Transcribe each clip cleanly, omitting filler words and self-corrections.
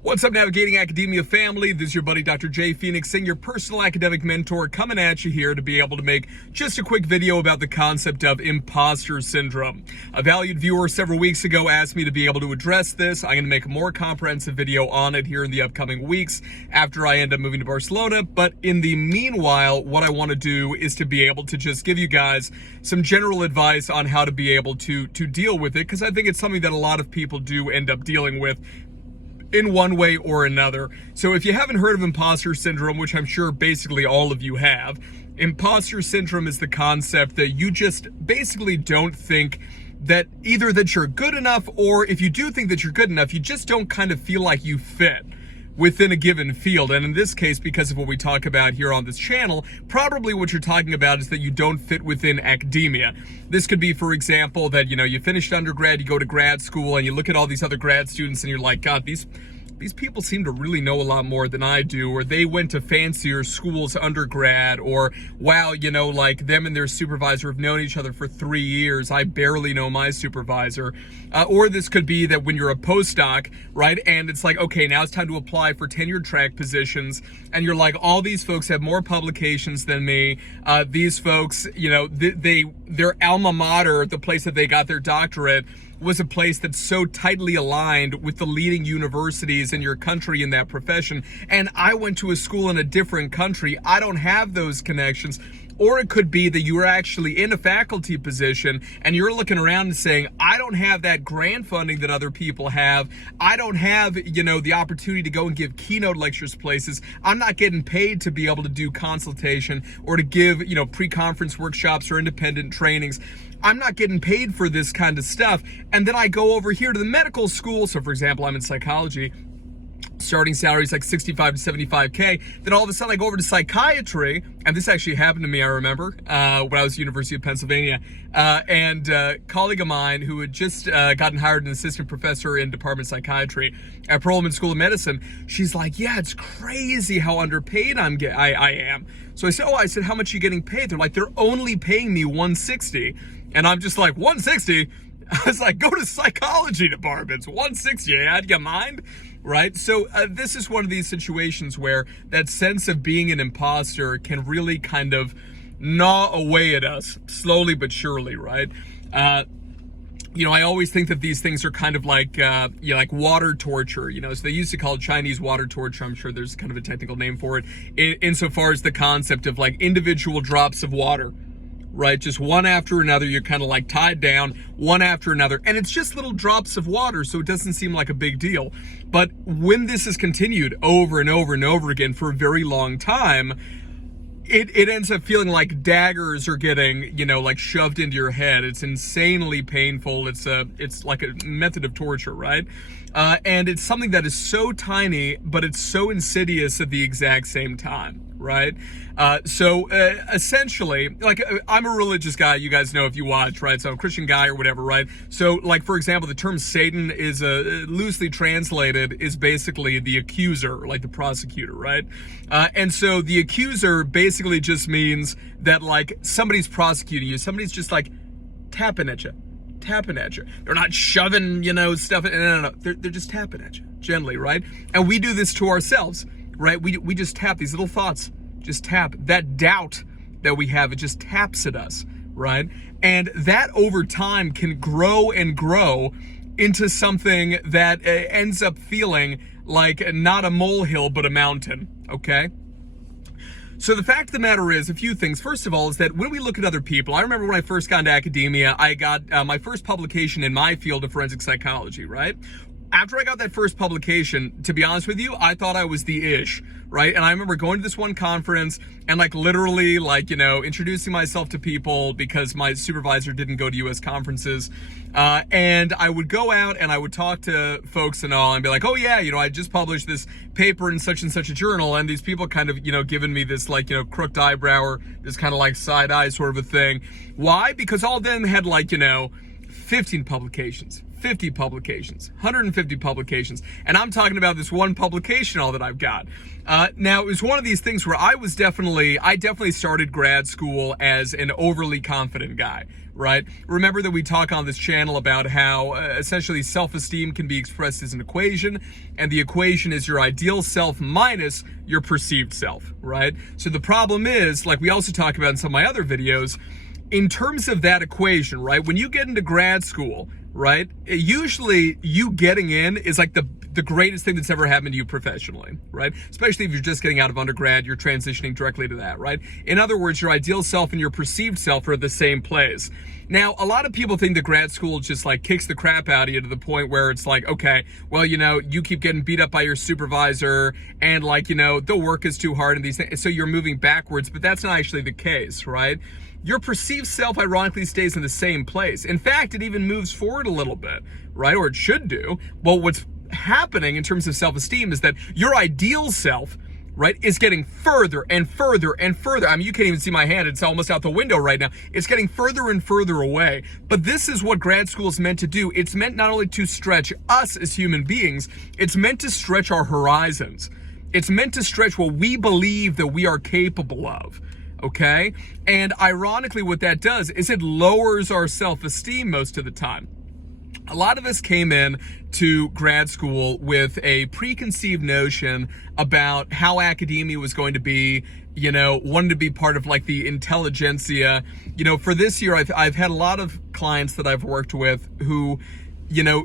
What's up, Navigating Academia family? This is your buddy, Dr. J. Phoenix, Singh, your personal academic mentor, coming at you here to be able to make just a quick video about the concept of imposter syndrome. A valued viewer several weeks ago asked me to be able to address this. I'm going to make a more comprehensive video on it here in the upcoming weeks after I end up moving to Barcelona. But in the meanwhile, what I want to do is to be able to just give you guys some general advice on how to be able to deal with it, because I think it's something that a lot of people do end up dealing with in one way or another. So if you haven't heard of imposter syndrome, which I'm sure basically all of you have, imposter syndrome is the concept that you just basically don't think that either that you're good enough, or if you do think that you're good enough, you just don't kind of feel like you fit within a given field. And in this case, because of what we talk about here on this channel, probably what you're talking about is that you don't fit within academia. This could be, for example, that, you finished undergrad, you go to grad school, and you look at all these other grad students and you're like, God, these people seem to really know a lot more than I do, or they went to fancier schools undergrad, or wow, like them and their supervisor have known each other for 3 years. I barely know my supervisor. Or this could be that when you're a postdoc, right, and it's like, okay, now it's time to apply for tenure track positions, and you're like, all these folks have more publications than me. These folks, their alma mater, the place that they got their doctorate, was a place that's so tightly aligned with the leading universities in your country in that profession. And I went to a school in a different country. I don't have those connections. Or it could be that you are actually in a faculty position and you're looking around and saying, I don't have that grant funding that other people have. I don't have, the opportunity to go and give keynote lectures places. I'm not getting paid to be able to do consultation or to give, pre-conference workshops or independent trainings. I'm not getting paid for this kind of stuff. And then I go over here to the medical school. So for example, I'm in psychology. Starting salary is like 65 to 75K. Then all of a sudden I go over to psychiatry, and this actually happened to me, I remember, when I was at the University of Pennsylvania. And a colleague of mine who had just gotten hired as an assistant professor in department of psychiatry at Perelman School of Medicine, she's like, yeah, it's crazy how underpaid I am. So I said, how much are you getting paid? They're like, they're only paying me $160. And I'm just like, 160? I was like, go to psychology departments, 160, out of your mind? Right? So this is one of these situations where that sense of being an imposter can really kind of gnaw away at us, slowly but surely, right? I always think that these things are kind of like, like water torture, so they used to call it Chinese water torture. I'm sure there's kind of a technical name for it, insofar as the concept of like individual drops of water, right? Just one after another, you're kind of like tied down, one after another, and it's just little drops of water, so it doesn't seem like a big deal. But when this is continued over and over and over again for a very long time, it ends up feeling like daggers are getting, like shoved into your head. It's insanely painful. It's like a method of torture, right? And it's something that is so tiny, but it's so insidious at the exact same time, right? So essentially, like, I'm a religious guy, you guys know if you watch, right? So I'm a Christian guy or whatever, right? So like, for example, the term Satan is loosely translated is basically the accuser, like the prosecutor, right? And so the accuser basically just means that like somebody's prosecuting you, somebody's just like tapping at you. They're not shoving, stuff. No. They're just tapping at you gently, right? And we do this to ourselves, right? We just tap these little thoughts, just tap that doubt that we have. It just taps at us, right? And that over time can grow and grow into something that ends up feeling like not a molehill, but a mountain, okay? So the fact of the matter is, a few things. First of all, is that when we look at other people, I remember when I first got into academia, I got my first publication in my field of forensic psychology, right? After I got that first publication, to be honest with you, I thought I was the ish, right? And I remember going to this one conference and like literally like, introducing myself to people because my supervisor didn't go to US conferences. And I would go out and I would talk to folks and all and be like, oh yeah, I just published this paper in such and such a journal. And these people kind of, giving me this like, crooked eyebrow or this kind of like side eye sort of a thing. Why? Because all of them had like, 15 publications, 50 publications, 150 publications. And I'm talking about this one publication all that I've got. Now, it was one of these things where I definitely started grad school as an overly confident guy, right? Remember that we talk on this channel about how essentially self-esteem can be expressed as an equation, and the equation is your ideal self minus your perceived self, right? So the problem is, like we also talk about in some of my other videos, in terms of that equation, right? When you get into grad school, right, usually you getting in is like the greatest thing that's ever happened to you professionally, right? Especially if you're just getting out of undergrad, you're transitioning directly to that, right? In other words, your ideal self and your perceived self are the same place. Now, a lot of people think that grad school just like kicks the crap out of you to the point where it's like, okay, well, you keep getting beat up by your supervisor and like, the work is too hard and these things. So you're moving backwards, but that's not actually the case, right? Your perceived self ironically stays in the same place. In fact, it even moves forward a little bit, right? Or it should do. Well, what's happening in terms of self-esteem is that your ideal self, right, is getting further and further and further. I mean, you can't even see my hand. It's almost out the window right now. It's getting further and further away. But this is what grad school is meant to do. It's meant not only to stretch us as human beings, it's meant to stretch our horizons. It's meant to stretch what we believe that we are capable of. Okay? And ironically, what that does is it lowers our self-esteem most of the time. A lot of us came in to grad school with a preconceived notion about how academia was going to be, wanted to be part of like the intelligentsia. For this year, I've had a lot of clients that I've worked with who,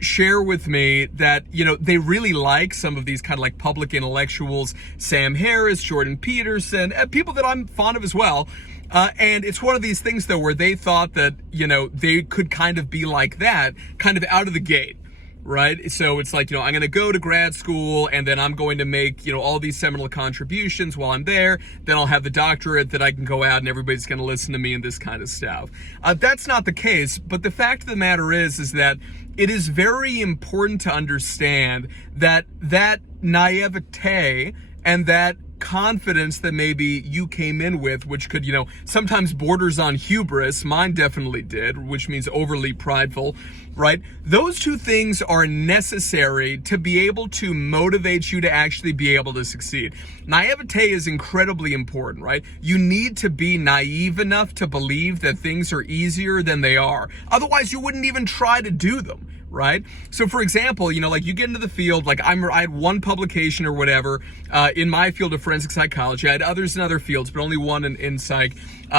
share with me that, they really like some of these kind of like public intellectuals, Sam Harris, Jordan Peterson, people that I'm fond of as well. And it's one of these things though, where they thought that, they could kind of be like that, kind of out of the gate, right? So it's like, I'm going to go to grad school and then I'm going to make, all these seminal contributions while I'm there. Then I'll have the doctorate that I can go out and everybody's going to listen to me and this kind of stuff. That's not the case. But the fact of the matter is that it is very important to understand that naivete and that confidence that maybe you came in with, which could, sometimes borders on hubris, mine definitely did, which means overly prideful, right? Those two things are necessary to be able to motivate you to actually be able to succeed. Naivete is incredibly important, right? You need to be naive enough to believe that things are easier than they are. Otherwise, you wouldn't even try to do them. Right? So for example, like you get into the field, like I had one publication or whatever in my field of forensic psychology. I had others in other fields, but only one in psych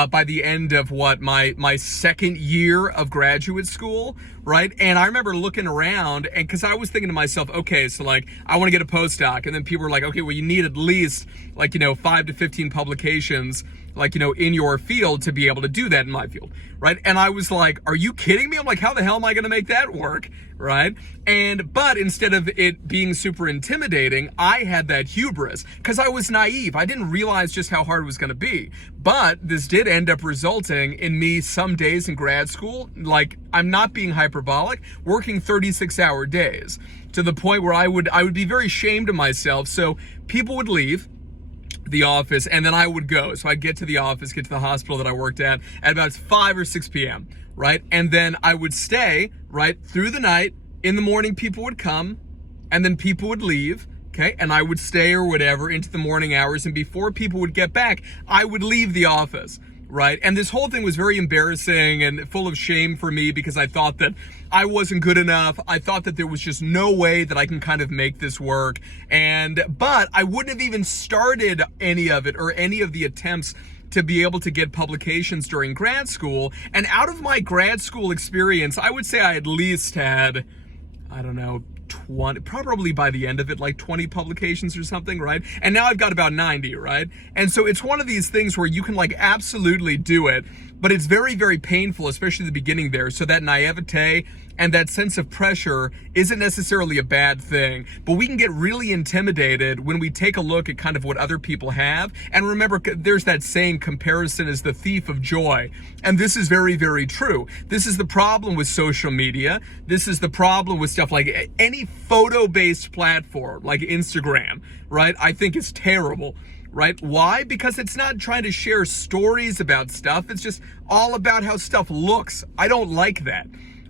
by the end of my second year of graduate school, right? And I remember looking around and because I was thinking to myself, okay, so like I want to get a postdoc. And then people were like, okay, well, you need at least like, 5 to 15 publications like, in your field to be able to do that in my field, right? And I was like, are you kidding me? I'm like, how the hell am I going to make that work, right? But instead of it being super intimidating, I had that hubris because I was naive. I didn't realize just how hard it was going to be. But this did end up resulting in me some days in grad school, like I'm not being hyperbolic, working 36-hour days to the point where I would be very ashamed of myself. So people would leave the office and then I would go. So I'd get to the office, get to the hospital that I worked at about 5 or 6 p.m., right? And then I would stay, right, through the night. In the morning, people would come and then people would leave, okay? And I would stay or whatever into the morning hours. And before people would get back, I would leave the office, right? And this whole thing was very embarrassing and full of shame for me because I thought that I wasn't good enough. I thought that there was just no way that I can kind of make this work. But I wouldn't have even started any of it or any of the attempts to be able to get publications during grad school. And out of my grad school experience, I would say I at least had, I don't know, 20, probably by the end of it, like 20 publications or something, right? And now I've got about 90, right? And so it's one of these things where you can like absolutely do it, but it's very, very painful, especially the beginning there. So that naivete and that sense of pressure isn't necessarily a bad thing, but we can get really intimidated when we take a look at kind of what other people have. And remember, there's that saying, comparison is the thief of joy. And this is very, very true. This is the problem with social media. This is the problem with stuff like any photo-based platform like Instagram, right? I think it's terrible. Right? Why? Because it's not trying to share stories about stuff. It's just all about how stuff looks. I don't like that.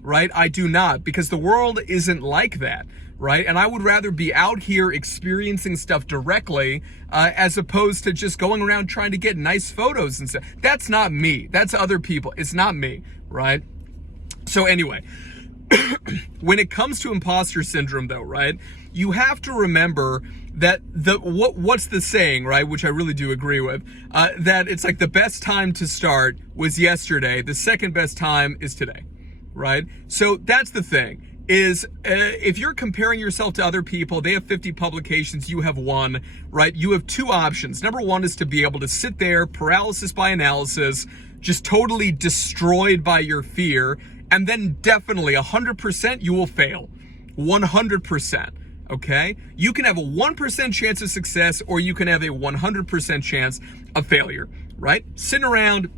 right? I do not, because the world isn't like that, right? And I would rather be out here experiencing stuff directly as opposed to just going around trying to get nice photos and stuff. That's not me. That's other people. It's not me, right? So anyway, when it comes to imposter syndrome though, right, you have to remember that what's the saying, right, which I really do agree with, that it's like the best time to start was yesterday, the second best time is today, right? So that's the thing, is if you're comparing yourself to other people, they have 50 publications, you have one, right? You have two options. Number one is to be able to sit there, paralysis by analysis, just totally destroyed by your fear, and then definitely 100% you will fail. 100%. Okay? You can have a 1% chance of success, or you can have a 100% chance of failure, right? Sitting around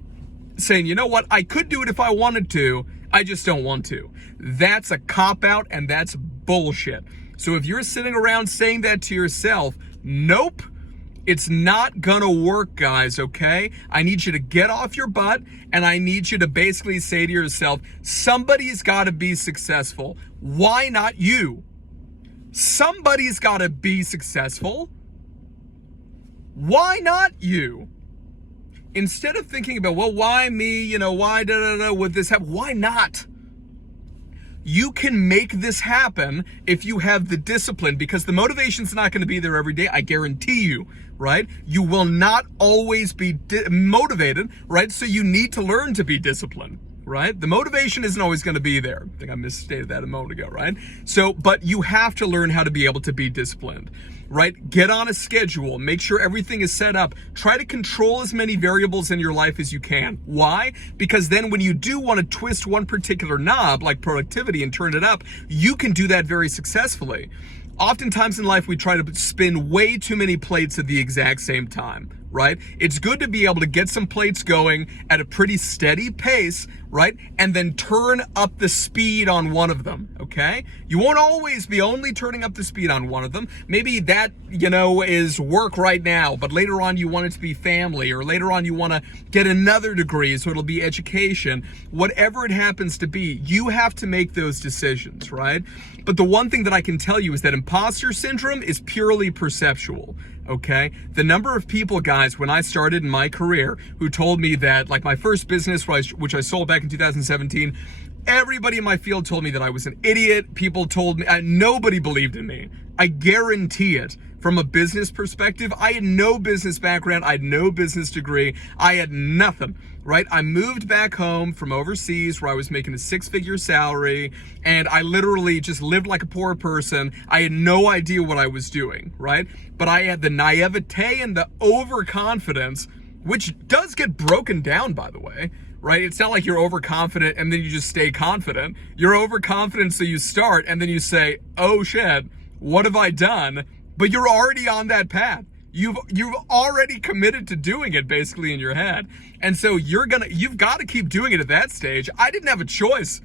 saying, you know what, I could do it if I wanted to, I just don't want to. That's a cop-out, and that's bullshit. So if you're sitting around saying that to yourself, nope, it's not gonna work, guys, okay? I need you to get off your butt, and I need you to basically say to yourself, somebody's gotta be successful. Why not you? Somebody's gotta be successful. Why not you? Instead of thinking about, well, why me? You know, why would this happen? Why not? You can make this happen if you have the discipline, because the motivation's not going to be there every day. I guarantee you, right? You will not always be motivated, right? So you need to learn to be disciplined, right? The motivation isn't always going to be there. I think I misstated that a moment ago, right? So, but you have to learn how to be able to be disciplined, right? Get on a schedule, make sure everything is set up. Try to control as many variables in your life as you can. Why? Because then when you do want to twist one particular knob, like productivity, and turn it up, you can do that very successfully. Oftentimes in life, we try to spin way too many plates at the exact same time, right? It's good to be able to get some plates going at a pretty steady pace, right? And then turn up the speed on one of them, okay? You won't always be only turning up the speed on one of them. Maybe that, you know, is work right now, but later on you want it to be family, or later on you want to get another degree, so it'll be education. Whatever it happens to be, you have to make those decisions, right? But the one thing that I can tell you is that imposter syndrome is purely perceptual. Okay, the number of people, guys, when I started in my career, who told me that, like my first business, which I sold back in 2017, everybody in my field told me that I was an idiot. People told me, nobody believed in me. I guarantee it. From a business perspective, I had no business background. I had no business degree. I had nothing, right? I moved back home from overseas where I was making a 6-figure salary, and I literally just lived like a poor person. I had no idea what I was doing, right? But I had the naivete and the overconfidence, which does get broken down, by the way, right? It's not like you're overconfident and then you just stay confident. You're overconfident, so you start and then you say, oh shit, what have I done? But you're already on that path. You've already committed to doing it basically in your head. And so you've got to keep doing it at that stage. I didn't have a choice.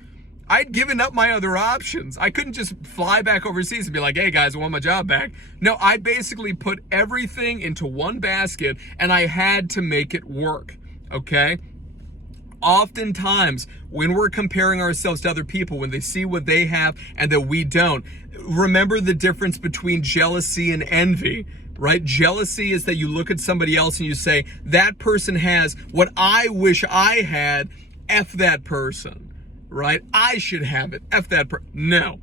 I'd given up my other options. I couldn't just fly back overseas and be like, hey guys, I want my job back. No, I basically put everything into one basket and I had to make it work, okay? Oftentimes, when we're comparing ourselves to other people, when they see what they have and that we don't, remember the difference between jealousy and envy, right? Jealousy is that you look at somebody else and you say, that person has what I wish I had, F that person, right? I should have it, F that person. No,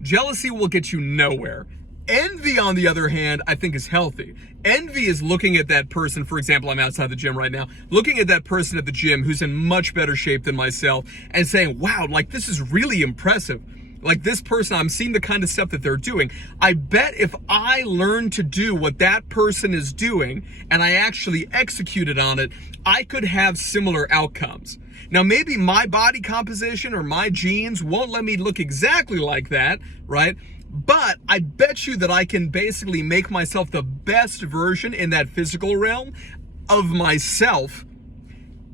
jealousy will get you nowhere. Envy, on the other hand, I think is healthy. Envy is looking at that person, for example, I'm outside the gym right now, looking at that person at the gym who's in much better shape than myself and saying, wow, like this is really impressive. Like this person, I'm seeing the kind of stuff that they're doing. I bet if I learn to do what that person is doing and I actually executed on it, I could have similar outcomes. Now, maybe my body composition or my genes won't let me look exactly like that, right? But I bet you that I can basically make myself the best version in that physical realm of myself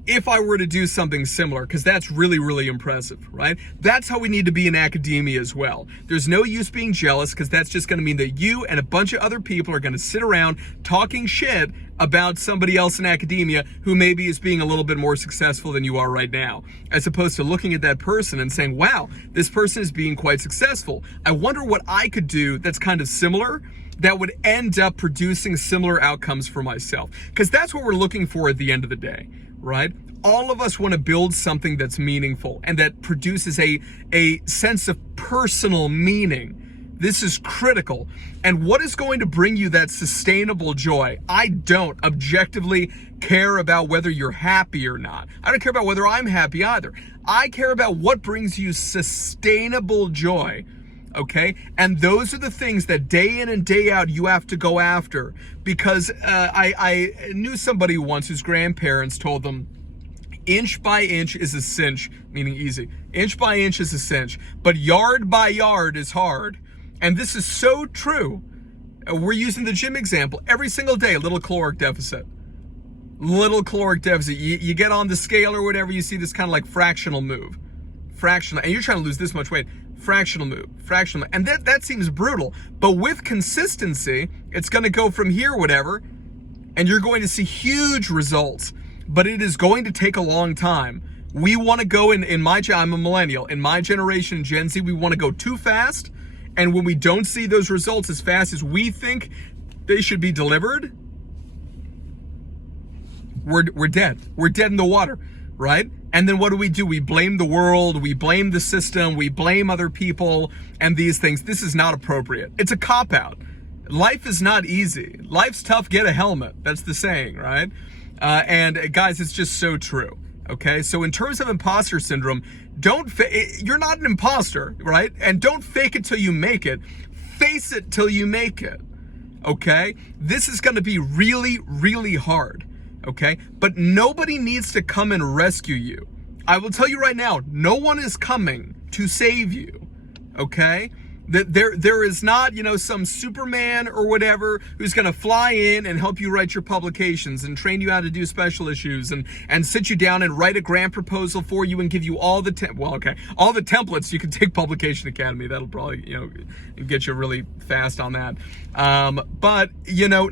if I were to do something similar, because that's really, really impressive, right? That's how we need to be in academia as well. There's no use being jealous, because that's just going to mean that you and a bunch of other people are going to sit around talking shit about somebody else in academia who maybe is being a little bit more successful than you are right now, as opposed to looking at that person and saying, wow, this person is being quite successful. I wonder what I could do that's kind of similar that would end up producing similar outcomes for myself. Because that's what we're looking for at the end of the day, right? All of us want to build something that's meaningful and that produces a sense of personal meaning. This is critical. And what is going to bring you that sustainable joy? I don't objectively care about whether you're happy or not. I don't care about whether I'm happy either. I care about what brings you sustainable joy. Okay? And those are the things that day in and day out you have to go after. Because I knew somebody once whose grandparents told them, inch by inch is a cinch, meaning easy. Inch by inch is a cinch, but yard by yard is hard. And this is so true. We're using the gym example every single day, a little caloric deficit. Little caloric deficit. You get on the scale or whatever, you see this kind of like fractional move. Fractional, and you're trying to lose this much weight. Fractional move, fractional, and that seems brutal. But with consistency, it's going to go from here, whatever, and you're going to see huge results. But it is going to take a long time. We want to go in my, I'm a millennial. In my generation, Gen Z, we want to go too fast. And when we don't see those results as fast as we think they should be delivered, we're dead. We're dead in the water, right? And then what do? We blame the world, we blame the system, we blame other people and these things. This is not appropriate. It's a cop-out. Life is not easy. Life's tough, get a helmet. That's the saying, right? And guys, it's just so true. Okay, so in terms of imposter syndrome, you're not an imposter, right? And don't fake it till you make it. Face it till you make it. Okay, this is going to be really, really hard. Okay, but nobody needs to come and rescue you. I will tell you right now, no one is coming to save you. Okay. That there is not, some Superman or whatever who's going to fly in and help you write your publications and train you how to do special issues and sit you down and write a grant proposal for you and give you all the all the templates. You can take Publication Academy. That'll probably, get you really fast on that. But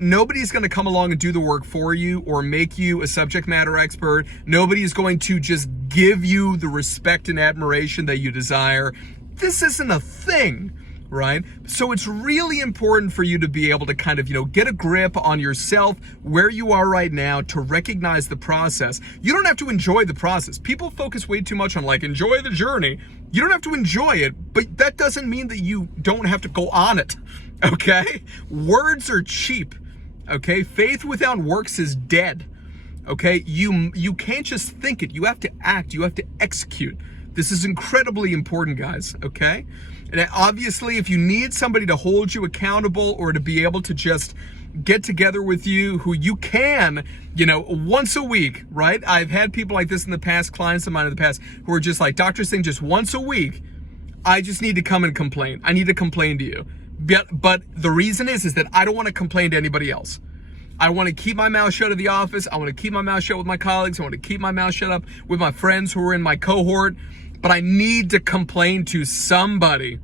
nobody's going to come along and do the work for you or make you a subject matter expert. Nobody is going to just give you the respect and admiration that you desire. This isn't a thing. Right? So it's really important for you to be able to kind of, get a grip on yourself, where you are right now, to recognize the process. You don't have to enjoy the process. People focus way too much on enjoy the journey. You don't have to enjoy it, but that doesn't mean that you don't have to go on it. Okay? Words are cheap. Okay? Faith without works is dead. Okay? You can't just think it. You have to act. You have to execute. This is incredibly important, guys. Okay? And obviously, if you need somebody to hold you accountable or to be able to just get together with you, who you can, once a week, right? I've had people like this in the past, clients of mine in the past, who are just like, Dr. Singh, just once a week, I just need to come and complain. I need to complain to you. But the reason is that I don't want to complain to anybody else. I want to keep my mouth shut at the office. I want to keep my mouth shut with my colleagues. I want to keep my mouth shut up with my friends who are in my cohort. But I need to complain to somebody,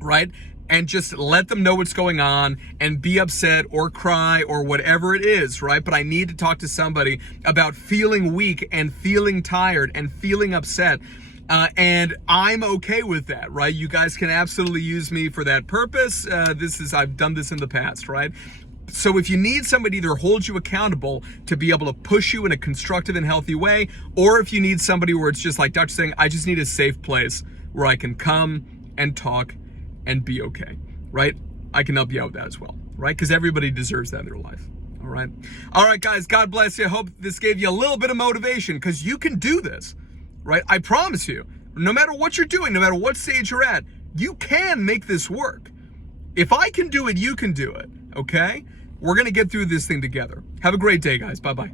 right? And just let them know what's going on and be upset or cry or whatever it is, right? But I need to talk to somebody about feeling weak and feeling tired and feeling upset. And I'm okay with that, right? You guys can absolutely use me for that purpose. I've done this in the past, right? So if you need somebody to either hold you accountable to be able to push you in a constructive and healthy way, or if you need somebody where it's just like Dr. Singh, I just need a safe place where I can come and talk and be okay, right? I can help you out with that as well, right? Because everybody deserves that in their life, all right? All right, guys, God bless you. I hope this gave you a little bit of motivation because you can do this, right? I promise you, no matter what you're doing, no matter what stage you're at, you can make this work. If I can do it, you can do it, okay? We're going to get through this thing together. Have a great day, guys. Bye-bye.